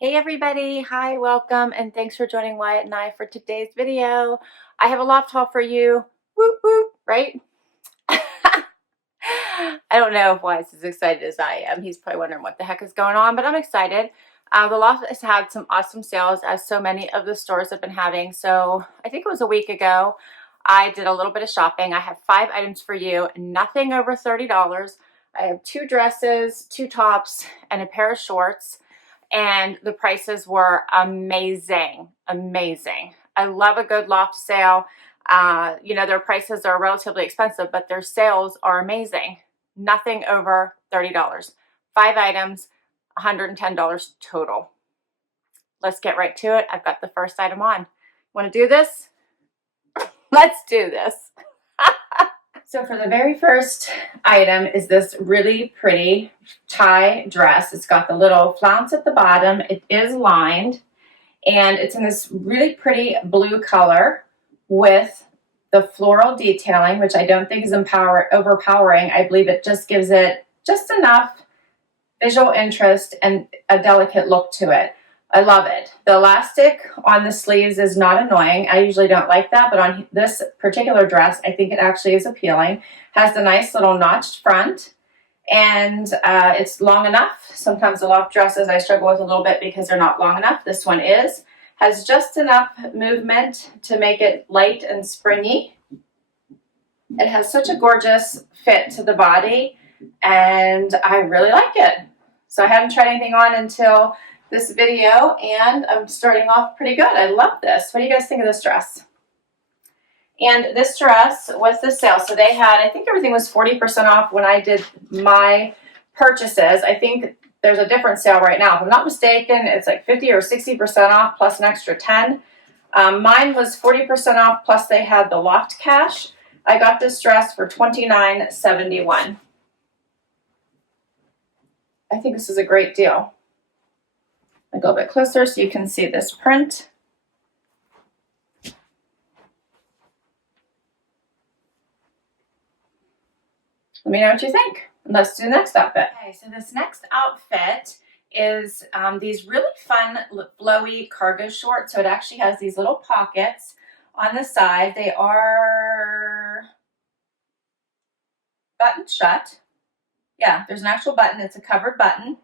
Hey everybody, hi, welcome, and thanks for joining Wyatt and I for today's video. I have a loft haul for you. Whoop whoop, right? I don't know if Wyatt's as excited as I am. He's probably wondering what the heck is going on, but I'm excited. The loft has had some awesome sales, as so many of the stores have been having. So I think it was a week ago, I did a little bit of shopping. I have 5 items for you, nothing over $30. I have 2 dresses, 2 tops, and a pair of shorts. And the prices were amazing, amazing. I love a good loft sale. Their prices are relatively expensive, but their sales are amazing. Nothing over $30. 5 items, $110 total. Let's get right to it. I've got the first item on. Want to do this? Let's do this. So for the very first item is this really pretty tie dress. It's got the little flounce at the bottom. It is lined, and it's in this really pretty blue color with the floral detailing, which I don't think is overpowering. I believe it just gives it just enough visual interest and a delicate look to it. I love it. The elastic on the sleeves is not annoying. I usually don't like that, but on this particular dress, I think it actually is appealing. Has the nice little notched front, and it's long enough. Sometimes the loft dresses I struggle with a little bit because they're not long enough. This one is. Has just enough movement to make it light and springy. It has such a gorgeous fit to the body, and I really like it. So I hadn't tried anything on until this video, and I'm starting off pretty good. I love this. What do you guys think of this dress? And this dress was the sale. So they had, I think everything was 40% off when I did my purchases. I think there's a different sale right now. If I'm not mistaken, it's like 50 or 60% off plus an extra 10. Mine was 40% off plus they had the loft cash. I got this dress for $29.71. I think this is a great deal. I'll go a bit closer so you can see this print. Let me know what you think. Let's do the next outfit. Okay, so this next outfit is these really fun flowy cargo shorts. So it actually has these little pockets on the side. They are buttoned shut. Yeah, there's an actual button. It's a covered button.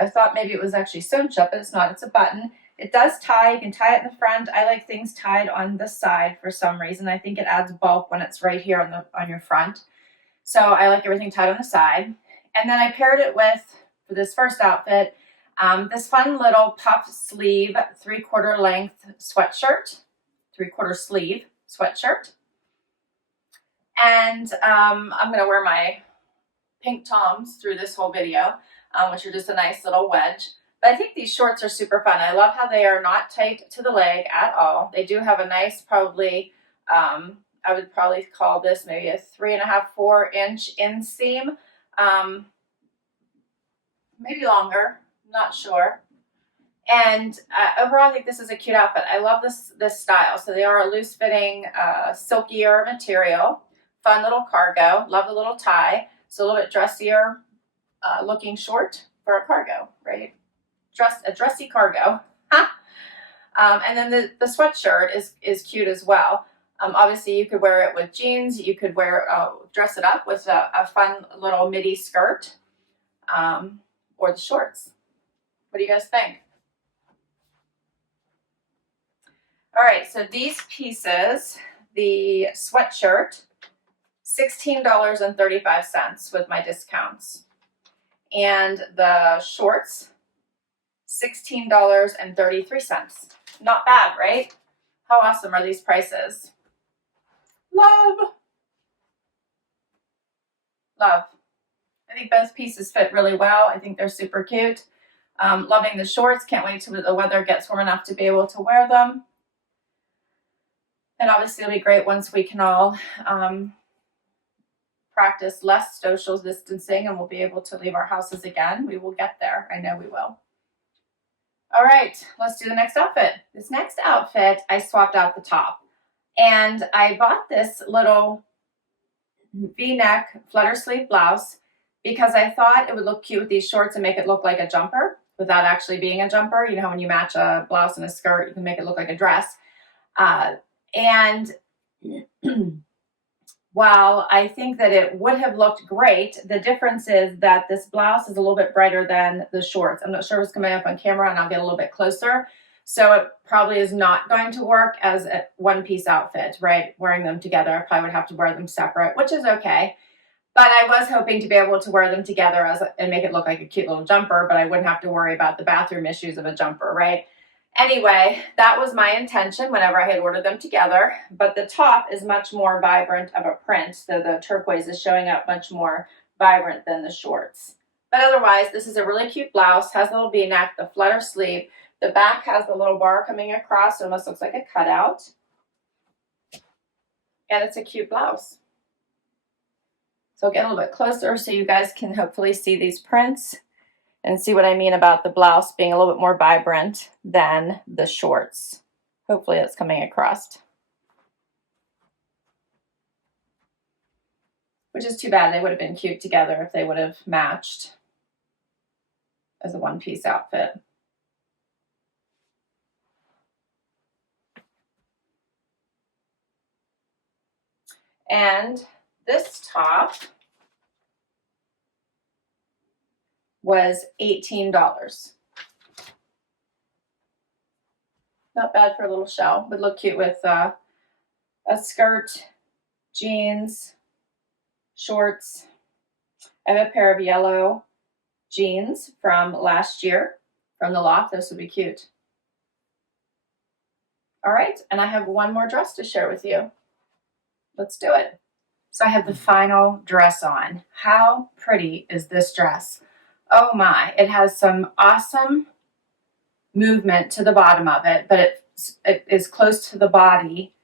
I thought maybe it was actually sewn shut, but it's not. It's a button. It does tie. You can tie it in the front. I like things tied on the side for some reason. I think it adds bulk when it's right here on your front. So I like everything tied on the side. And then I paired it with, for this first outfit, this fun little puff sleeve 3/4 length sweatshirt, 3/4 sleeve sweatshirt. And I'm going to wear my pink Toms through this whole video, which are just a nice little wedge. But I think these shorts are super fun. I love how they are not tight to the leg at all. They do have a nice, probably, I would probably call this maybe a 3.5, 4-inch inseam. Maybe longer, not sure. And overall, I think this is a cute outfit. I love this style. So they are a loose-fitting, silkier material. Fun little cargo. Love the little tie. So a little bit dressier looking short for a cargo, right? A dressy cargo. And then the sweatshirt is cute as well. Obviously, you could wear it with jeans. You could dress it up with a fun little midi skirt or the shorts. What do you guys think? All right, so these pieces, the sweatshirt, $16.35 with my discounts. And the shorts, $16.33. Not bad, right? How awesome are these prices? Love. Love. I think both pieces fit really well. I think they're super cute. Loving the shorts. Can't wait till the weather gets warm enough to be able to wear them. And obviously it'll be great once we can all practice less social distancing and we'll be able to leave our houses again. We will get there. I know we will. All right, let's do the next outfit. This next outfit, I swapped out the top. And I bought this little V-neck flutter sleeve blouse because I thought it would look cute with these shorts and make it look like a jumper. without actually being a jumper. You know how when you match a blouse and a skirt, you can make it look like a dress. And while I think that it would have looked great, the difference is that this blouse is a little bit brighter than the shorts. I'm not sure what's coming up on camera, and I'll get a little bit closer. So it probably is not going to work as a one-piece outfit, right? Wearing them together, I probably would have to wear them separate, which is okay. But I was hoping to be able to wear them together and make it look like a cute little jumper, but I wouldn't have to worry about the bathroom issues of a jumper, right? Anyway, that was my intention whenever I had ordered them together, but the top is much more vibrant of a print, so the turquoise is showing up much more vibrant than the shorts. But otherwise, this is a really cute blouse, has a little V-neck, the flutter sleeve. The back has the little bar coming across, so it almost looks like a cutout. And it's a cute blouse. So I'll get a little bit closer so you guys can hopefully see these prints and see what I mean about the blouse being a little bit more vibrant than the shorts. Hopefully that's coming across. Which is too bad. They would have been cute together if they would have matched as a one-piece outfit. And this top was $18. Not bad for a little shell. Would look cute with a skirt, jeans, shorts. I have a pair of yellow jeans from last year from the Loft. This would be cute. All right, and I have one more dress to share with you. Let's do it. So I have the final dress on. How pretty is this dress? Oh my, it has some awesome movement to the bottom of it, but it is close to the body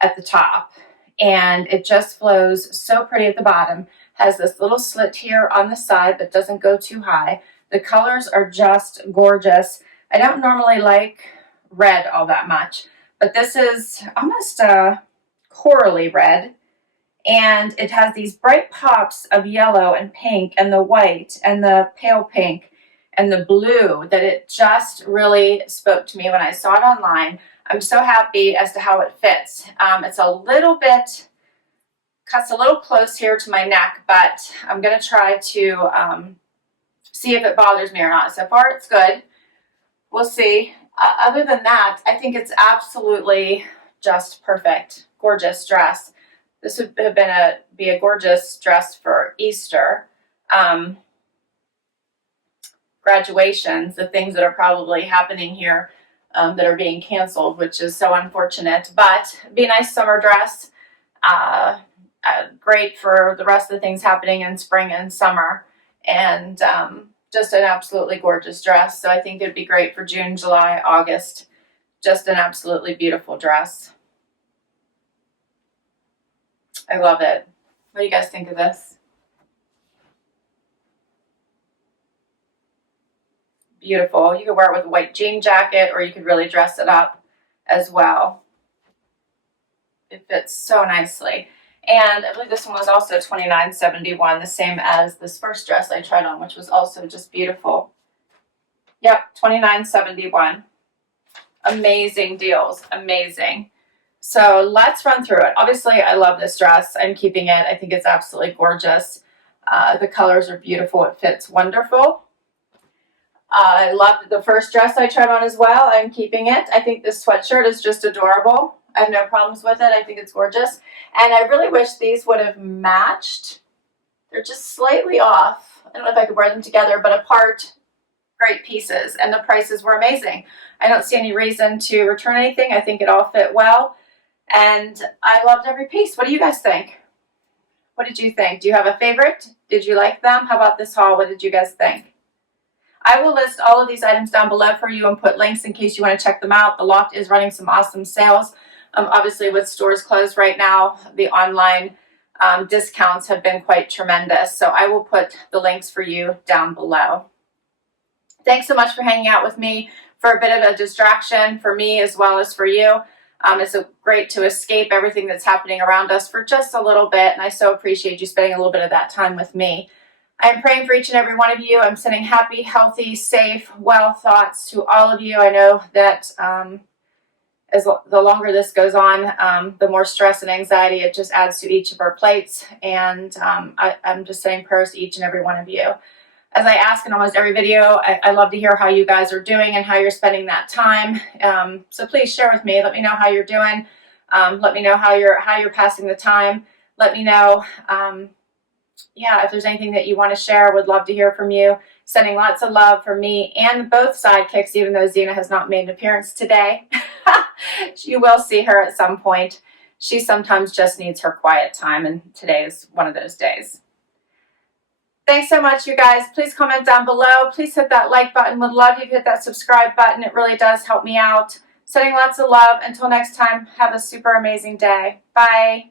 at the top. And it just flows so pretty at the bottom. Has this little slit here on the side, but doesn't go too high. The colors are just gorgeous. I don't normally like red all that much, but this is almost a corally red. And it has these bright pops of yellow and pink and the white and the pale pink and the blue that it just really spoke to me when I saw it online. I'm so happy as to how it fits. It's a little bit, cuts a little close here to my neck, but I'm going to try to see if it bothers me or not. So far it's good. We'll see. Other than that, I think it's absolutely just perfect. Gorgeous dress. This would have been be a gorgeous dress for Easter. Graduations, the things that are probably happening here that are being canceled, which is so unfortunate. But be a nice summer dress. Great for the rest of the things happening in spring and summer. And just an absolutely gorgeous dress. So I think it'd be great for June, July, August. Just an absolutely beautiful dress. I love it. What do you guys think of this? Beautiful. You could wear it with a white jean jacket, or you could really dress it up as well. It fits so nicely. And I believe this one was also $29.71, the same as this first dress I tried on, which was also just beautiful. Yep, $29.71. Amazing deals. Amazing. So let's run through it. Obviously, I love this dress. I'm keeping it. I think it's absolutely gorgeous. The colors are beautiful. It fits wonderful. I loved the first dress I tried on as well. I'm keeping it. I think this sweatshirt is just adorable. I have no problems with it. I think it's gorgeous. And I really wish these would have matched. They're just slightly off. I don't know if I could wear them together, but apart, great pieces. And the prices were amazing. I don't see any reason to return anything. I think it all fit well. And I loved every piece. What do you guys think? What did you think? Do you have a favorite? Did you like them? How about this haul? What did you guys think? I will list all of these items down below for you and put links in case you want to check them out. The Loft is running some awesome sales. Obviously, with stores closed right now, the online discounts have been quite tremendous. So I will put the links for you down below. Thanks so much for hanging out with me for a bit of a distraction for me as well as for you. It's great to escape everything that's happening around us for just a little bit, and I so appreciate you spending a little bit of that time with me. I am praying for each and every one of you. I'm sending happy, healthy, safe, well thoughts to all of you. I know that the longer this goes on, the more stress and anxiety it just adds to each of our plates. And I'm just saying prayers to each and every one of you. As I ask in almost every video, I love to hear how you guys are doing and how you're spending that time. So please share with me. Let me know how you're doing. Let me know how you're passing the time. Let me know, yeah, if there's anything that you want to share. Would love to hear from you. Sending lots of love from me and both sidekicks, even though Zena has not made an appearance today. You will see her at some point. She sometimes just needs her quiet time, and today is one of those days. Thanks so much, you guys. Please comment down below. Please hit that like button. Would love you to hit that subscribe button. It really does help me out. Sending lots of love. Until next time, have a super amazing day. Bye.